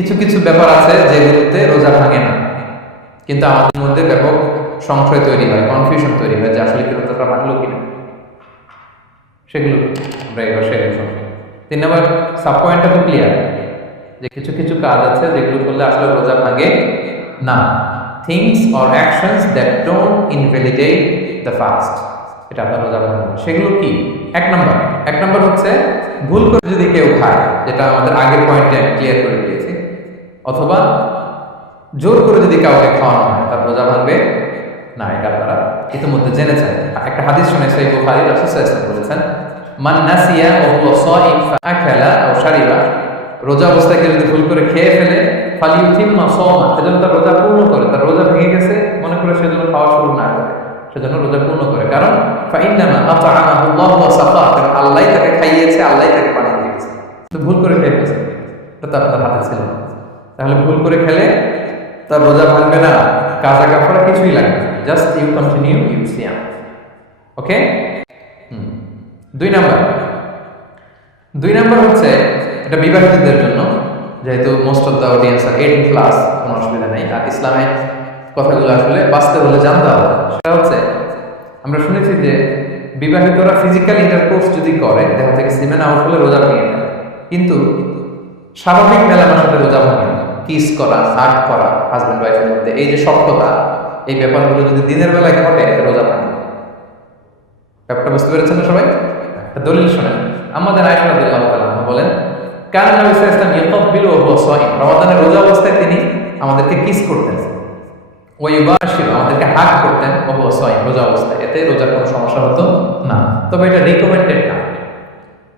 কিছু কিছু ব্যাপার আছে যেগুলোতে রোজা ভাঙে না। কিন্তু আমাদের মধ্যে ব্যাপক সংশয় তৈরি হয় কনফিউশন তৈরি হয় যে আসলে কি রোজাটা ভাঙলো কিনা। সেগুলো আমরা সেগুলো তিন নম্বর সাব পয়েন্টটা তো ক্লিয়ার যে কিছু কিছু কাজ আছে যেগুলো করলে আসলে রোজা ভাঙে না। Things or actions that don't invalidate the fast এটা আপনার রোজা ভাঙে সেগুলো কি? এক নম্বর। এক নম্বর হচ্ছে, ভুল করে যদি কেউ খায়, যেটা আমাদের আগের পয়েন্টে আমি ক্লিয়ার করে দিয়েছি অথবা জোর করে যদি কাউকে খাওয়ানো হয়, তার রোজা ভাঙবে না, এটা আপনারা ইতিমধ্যে জেনেছেন। একটা হাদিস শুনে সেই বুখারী বলেছেন, মান নাসিয়া শারিবা রোজা অবস্থায় কেউ যদি ভুল করে খেয়ে ফেলে সেজন্য তার রোজা পূর্ণ করে। তার রোজা ভেঙে গেছে, মনে করে সেজন্য খাওয়া শুরু না করে, সেজন্য রোজা পূর্ণ করে। কারণ, ফাইন্নামা আতআমাহু আল্লাহু ওয়া সাফা কারণ আল্লাহই তাকে খাইয়েছে, আল্লাহই তাকে পানি দিয়েছে। তো ভুল করে খেয়ে ফেলেছে। এটা তো আপনার হাতে ছিল। তাহলে ভুল করে খেলে তার রোজা ভাঙবে না কাজা কাপড়া কিছুই লাগবে জাস্ট ইউ কন্টিনিউ ইউ সিয়াম ওকে দুই নাম্বার। দুই নাম্বার হচ্ছে, এটা বিবাহিতদের জন্য, যেহেতু most of the audience are eight plus কোনো অসুবিধা নেই। আর ইসলামে কথাগুলো আসলে বাঁচতে হলে জানতে হবে। সেটা হচ্ছে, আমরা শুনেছি যে বিবাহিতরা ফিজিক্যাল ইন্টারকোর্স যদি করে, দেখা থেকে সিমেন আউট হলে রোজা ভেঙে কিন্তু স্বাভাবিক মেলামেশাতে রোজা ভাঙে কিস করা হাট করা হাজব্যান্ড ওয়াইফের মধ্যে। এই যে শক্ততা এই ব্যাপারগুলো যদি দিনের বেলায় ঘটে এতে রোজা ভাঙে ব্যাপারটা বুঝতে পেরেছেন না সবাই? দলিল শোনেন। আমাদের তাআলা আনহা বলেন, কান নবী ওয়া হুয়া সাইম রমাদানের রোজা অবস্থায় তিনি আমাদেরকে কিস করতেন। ওই ইউবাশির, আমাদেরকে হাক করতেন সাইম রোজা অবস্থায়। এতে রোজার কোনো সমস্যা হতো না। তবে এটা রিকমেন্ডেড না।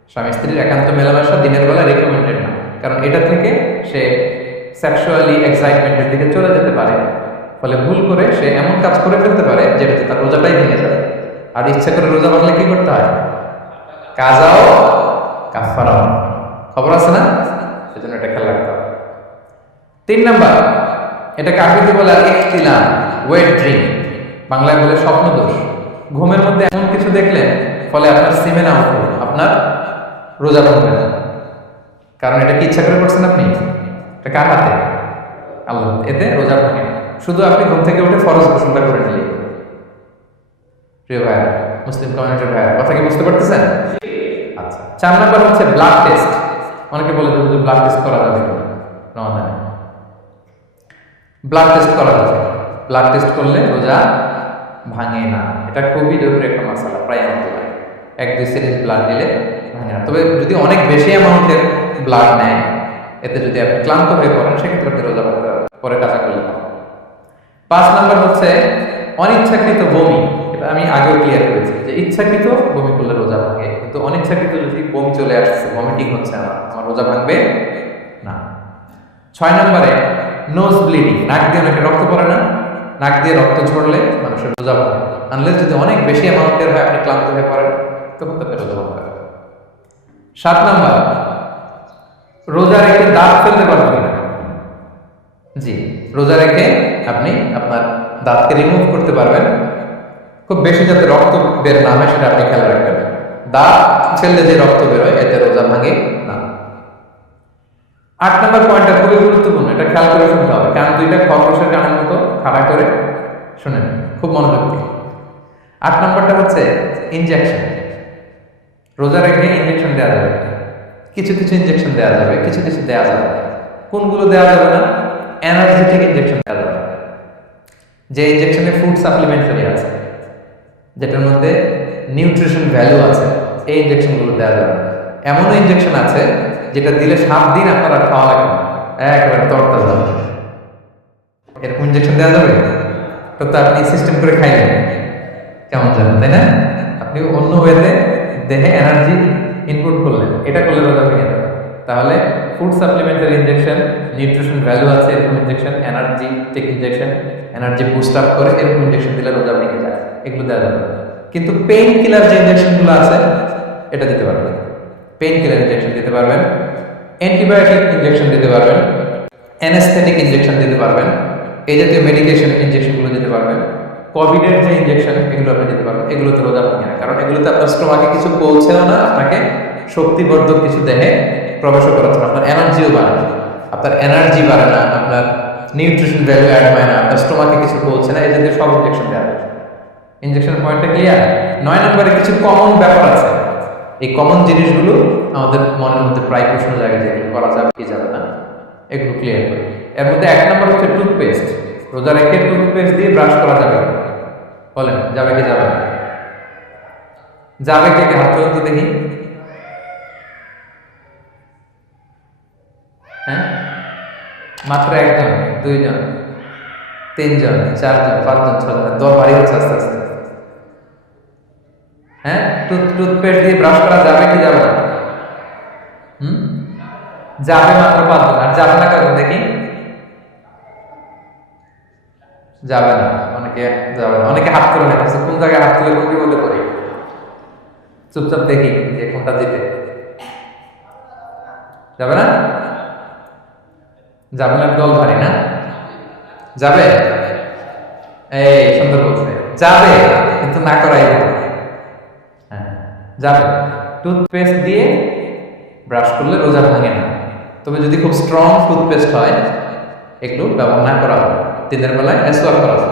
স্বামী স্ত্রীর একান্ত মেলামেশা দিনের বেলা রেকমেন্ডেড না। কারণ এটা থেকে সে সেক্সুয়ালি এক্সাইটমেন্টের দিকে চলে যেতে পারে। ফলে ভুল করে সে এমন কাজ করে ফেলতে পারে, যেটাতে তার রোজাটাই ভেঙে যাবে আর ইচ্ছা করে রোজা ভাঙলে কি করতে হয়? কাজাও কাফারাও খবর আছে না? সেজন্য এটা খেয়াল রাখতে হবে। তিন নাম্বার এটাকে আরবিতে বলে ইখতিলাম ওয়েট ড্রিম বাংলায় বলে স্বপ্ন দোষ। ঘুমের মধ্যে এমন কিছু দেখলেন ফলে আপনার আউট হলো আপনার রোজা ভাঙবে না। কারণ এটা কি ইচ্ছা করে করছেন আপনি? এটা কার হাতে? আল্লাহ এতে রোজা ভাঙে শুধু আপনি ঘুম থেকে উঠে ফরজ গোসলটা করে নিলেই প্রিয় ভাইয়া মুসলিম কমিউনিটির ভাইয়া কথা কি বুঝতে পারতেছেন? আচ্ছা চার নাম্বার হচ্ছে ব্লাড টেস্ট অনেকে বলে যে ব্লাড টেস্ট করা যাবে রমাদানে ব্লাড টেস্ট করা যাবে ব্লাড টেস্ট করলে রোজা ভাঙে না। এটা খুবই জরুরি একটা মশালা প্রায় আমাদের এক দুই সিরিজ ব্লাড দিলে ভাঙে না। তবে যদি অনেক বেশি অ্যামাউন্টের ব্লাড নেয় এতে যদি আপনি ক্লান্ত হয়ে পড়েন, সেক্ষেত্রে আপনি রোজা পরে কাজা করলে পাঁচ নম্বর হচ্ছে অনিচ্ছাকৃত বমি। এটা আমি আগেও ক্লিয়ার করেছি যে ইচ্ছাকৃত বমি করলে রোজা ভাঙে, কিন্তু অনিচ্ছাকৃত যদি বমি চলে আসছে ভমিটিং হচ্ছে আমার আমার রোজা ভাঙবে না। ছয় নম্বরে নোজ ব্লিডিং নাক দিয়ে অনেকে রক্ত পড়ে না? নাক দিয়ে রক্ত ঝরলে মানুষের রোজা ভাঙে। আনলে যদি অনেক বেশি অ্যামাউন্টের হয়, আপনি ক্লান্ত হয়ে পড়েন, তখন তাদের রোজা ভাঙতে হবে সাত নাম্বার রোজা রেখে দাঁত ফেলতে পারবেন না। জি, রোজা রেখে আপনি আপনার দাঁতকে রিমুভ করতে পারবেন। খুব বেশি যাতে রক্ত বের না হয় সেটা আপনি খেয়াল রাখবেন। দাঁত ছেলে যে রক্ত বেরোয় এতে রোজা ভাঙে না। আট নম্বর পয়েন্টটা খুবই গুরুত্বপূর্ণ, এটা খেয়াল করে শুনতে হবে। কারণ দুইটা খরগোশের কানের মতো খাড়া করে, শুনেন, খুব মনোযোগ দিয়ে। আট নম্বরটা হচ্ছে ইনজেকশন রোজা রেখে ইনজেকশন দেওয়া যাবে। কিছু কিছু ইনজেকশন দেওয়া যাবে, কিছু কিছু দেওয়া যাবে কোনগুলো দেওয়া যাবে না? এনার্জেটিক ইনজেকশন দেওয়া যাবে। যে ইনজেকশনে ফুড সাপ্লিমেন্টারি আছে, যেটার মধ্যে নিউট্রিশন ভ্যালু আছে, এই ইনজেকশনগুলো দেওয়া যাবে। এমনও ইনজেকশন আছে, যেটা দিলে সাত দিন আপনার খাওয়া লাগবে একেবারে তরতা যাবে এরকম ইনজেকশন দেওয়া যাবে? তো তো আপনি সিস্টেম করে খাইলেন। কেমন জানেন, তাই না? আপনি অন্য ওয়েতে দেহে এনার্জি ইনপুট করলেন। এটা করলে রোজা ভেঙে যাবে তাহলে food supplementary injection nutrition value আছে এরকম injection energy take injection energy boost up করে এরকম ইনজেকশন দিলে রোজা ভেঙে যায়। এগুলো দেওয়া যাবে। কিন্তু পেইন কিলার যে ইনজেকশনগুলো আছে, এটা দিতে পারবেন পেইন কিলার ইনজেকশন দিতে পারবেন অ্যান্টিবায়োটিক ইনজেকশন দিতে পারবেন অ্যানেস্থেটিক ইনজেকশন দিতে পারবেন, এই জাতীয় মেডিকেশন ইনজেকশনগুলো দিতে পারবেন। কোভিডের যে ইনজেকশন এগুলো আপনি দিতে পারবেন। এগুলোতে রোজা ভাঙে না কারণ এগুলোতে আপনার স্টোমাকে কিছু পৌঁছেও না আপনাকে শক্তিবর্ধক কিছু দেহে প্রবেশ করাচ্ছে না, আপনার এনার্জিও বাড়াবে আপনার এনার্জি বাড়ে না আপনার নিউট্রিশন ভ্যালু অ্যাড হয় না আপনার স্টোমাকে কিছু বলছে না এই জাতীয় সব ইনজেকশন দেওয়া হয় ইনজেকশন পয়েন্টটা ক্লিয়ার নয় নম্বরে কিছু কমন ব্যাপার আছে। এই কমন জিনিসগুলো আমাদের মনের মধ্যে প্রায় প্রশ্ন জায়গায় যেগুলো করা যাবে কি যাবে না। এগুলো ক্লিয়ার এর মধ্যে এক নম্বর হচ্ছে টুথপেস্ট রোজা রেখে টুথপেস্ট দিয়ে ব্রাশ করা যাবে। না। বলেন যাবে কি যাবে? না যাবে কে কে? হাত তুলুন তো দেখি। হ্যাঁ? মাত্র একজন, দুইজন, তিনজন, চারজন, পাঁচজন ছজন দশ বাড়ি হচ্ছে আস্তে আস্তে। হ্যাঁ? টুথ টুথপেস্ট দিয়ে ব্রাশ করা যাবে কি যাবে না? হুম? যাবে মাত্র পাঁচজন, আর যাবে না কখন দেখি? যাবে না। অনেকে অনেকে হাত তুলে নেয় কোন জায়গায় হাত তুলে কোনটি বলে চুপচাপ দেখি যে কোনটা জিতে। যাবে না? দল না? যাবে? এই, সুন্দর বলছে। যাবে, কিন্তু না করাই হ্যাঁ যাবে। টুথপেস্ট দিয়ে ব্রাশ করলে রোজা ভাঙে না। তবে যদি খুব স্ট্রং টুথপেস্ট হয়, একটু ব্যবহার না করা হয় দিনের বেলায় মেসওয়াক করা যায়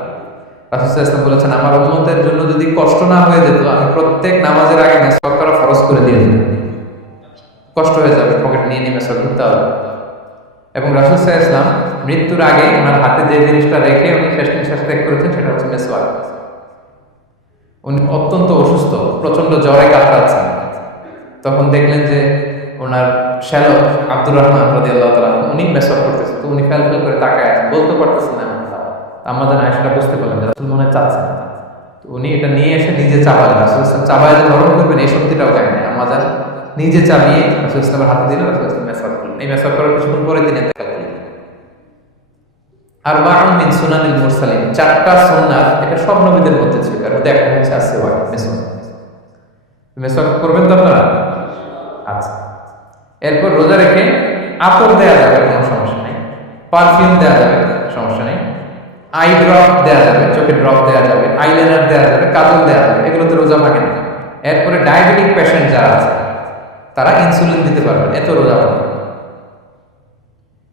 বলেছেন, আমার জন্য যদি কষ্ট না হয়ে যেত, আমি প্রত্যেক নামাজের আগে মেসওয়াক করা ফরজ করে দিয়ে দিতাম। কষ্ট হয়ে যাবে, পকেট নিয়ে নিয়ে মেসওয়াক হবে। এবং ইসলাম মৃত্যুর আগে ওনার হাতে যে জিনিসটা রেখে উনি শেষ নিঃশ্বাস ত্যাগ করেছেন, সেটা হচ্ছে মেসওয়াক। উনি অত্যন্ত অসুস্থ প্রচণ্ড জ্বরে কাতরাচ্ছেন। তখন দেখলেন যে ওনার শ্যালক আব্দুর রহমান রাদিয়াল্লাহু তাআলা, উনি মেসওয়াক করতেছে। তো উনি ফেল ফেল করে তাকায় বলতে পারতেছেন না। আমাদের আয়সাটা বুঝতে পারলেন যে রাসূল মনে চাচ্ছেন তো উনি এটা নিয়ে এসে নিজে চাবালেন রাসূল ইসলাম চাবায় যে গরম করবেন, এই শক্তিটাও কেন আমাদের নিজে চাবিয়ে রাসূল ইসলামের হাতে দিলেন রাসূল ইসলাম মেসওয়াক করলেন। এই মেসওয়াক করার কিছুক্ষণ পরে তিনি ইন্তেকাল করলেন। আর মুরসালিন, চারটা এটা সব নবীদের মধ্যে ছিল। হচ্ছে মেসওয়াক। মেসওয়াক করবেন তো আপনারা? আচ্ছা। এরপর রোজা রেখে আতর দেওয়া যাবে, কোনো সমস্যা নেই। পারফিউম দেওয়া যাবে সমস্যা নেই। আই ড্রপ দেওয়া যাবে চোখে ড্রপ দেওয়া যাবে আইলাইনার দেওয়া যাবে, কাজল দেওয়া যাবে, এগুলোতে রোজা ভাঙে না এরপরে ডায়াবেটিক পেশেন্ট যারা আছে, তারা ইনসুলিন দিতে পারবে, এত রোজা ভাঙে।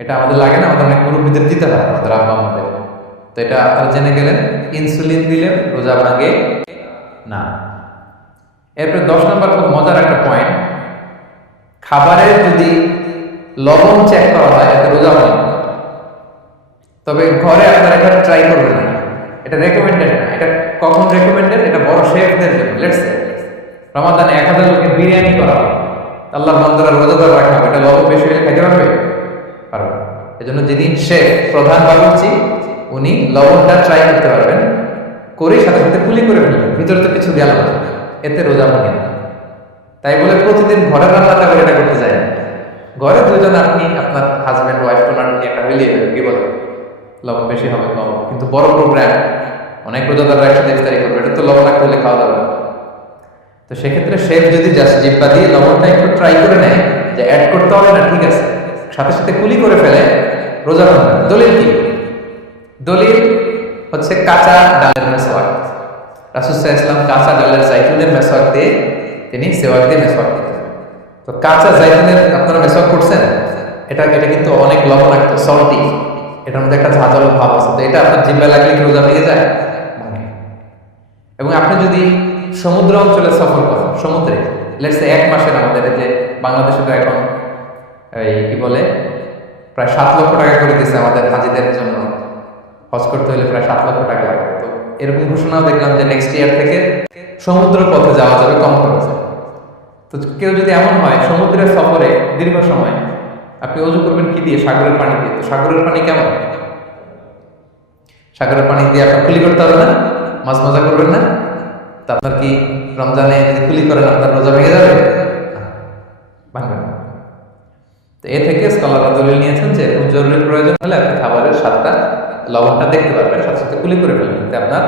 এটা আমাদের লাগে না, আমাদের অনেক মুরব্বীদের দিতে হয়, আমাদের আব্বা আমাদের তো এটা আপনারা জেনে গেলেন ইনসুলিন দিলে রোজা ভাঙে না এরপরে দশ নম্বর খুব মজার একটা পয়েন্ট খাবারের যদি লবণ চেক করা হয়, এতে রোজা না। তবে ঘরে আপনারা এটা ট্রাই করবেন না। এটা রেকমেন্ডেড না। এটা কখন রেকমেন্ডেড এটা বড় শেফদের জন্য। লেটস রমাদানে এক হাজার লোকের বিরিয়ানি করা আল্লাহ বন্দরা রোজাদার রাখা। এটা লবণ বেশি হলে খাইতে পারবে পারবে এজন্য যিনি শেফ, প্রধান বাবুর্চি, উনি লবণটা ট্রাই করতে পারবেন। করে সাথে সাথে কুলি করে ফেলবেন। ভিতরে তো কিছু গেল না। এতে রোজা ভাঙে না তাই বলে প্রতিদিন ঘরের রান্নাটা করে এটা করতে যায়। ঘরে দুজন আপনি আপনার হাজব্যান্ড ওয়াইফ টোনার নিয়ে একটা মিলিয়ে কি বলে লবণ বেশি হবে, কম কিন্তু বড় প্রোগ্রাম অনেক রোজাদাররা একসাথে ইফতারি করবে, এটা তো লবণ না করলে খাওয়া যাবে। তো সেক্ষেত্রে শেফ যদি জাস্ট জিব্বা দিয়ে লবণটা একটু ট্রাই করে নেয়, যে অ্যাড করতে হবে না, ঠিক আছে। সাথে সাথে কুলি করে ফেলে, রোজা ভাঙবে দলিল কি? দলিল হচ্ছে কাঁচা ডালের মেসওয়াক রাসুসাহ ইসলাম কাঁচা ডালের জাইতুনের মেসওয়াক দিয়ে তিনি সেওয়াক দিয়ে মেসওয়াক দিতেন। তো কাঁচা জাইতুনের আপনারা মেসওয়াক করছেন? এটা এটা কিন্তু অনেক লবণাক্ত সল্টি এটার মধ্যে একটা ঝাঁঝালো ভাব আছে। তো এটা আপনার জিম্বা লাগলে কি রোজা ভেঙে যায়? এবং আপনি যদি সমুদ্র অঞ্চলে সফর করেন, সমুদ্রে লেটস এক মাসের আমাদের যে বাংলাদেশে তো এখন এই কি বলে, প্রায় সাত লক্ষ টাকা করে দিয়েছে আমাদের হাজিদের জন্য। হজ করতে হলে প্রায় সাত লক্ষ টাকা লাগবে। তো এরকম ঘোষণাও দেখলাম যে নেক্সট ইয়ার থেকে সমুদ্র পথে যাওয়া যাবে, কম খরচে। তো কেউ যদি এমন হয়, সমুদ্রের সফরে দীর্ঘ সময় আপনি অজু করবেন কি দিয়ে? সাগরের পানি দিয়ে। তো সাগরের পানি কেমন? সাগরের পানি দিয়ে আপনার কুলি করতে হবে না? মাছ মজা করবেন না? তা আপনার কি রমজানে যদি কুলি করেন, আপনার রোজা ভেঙে যাবে? তো এ থেকে স্কলাররা দলিল নিয়েছেন যে জরুরি প্রয়োজন হলে আপনি খাবারের স্বাদটা, লবণটা দেখতে পারবেন, সাথে সাথে কুলি করে ফেলবেন। আপনার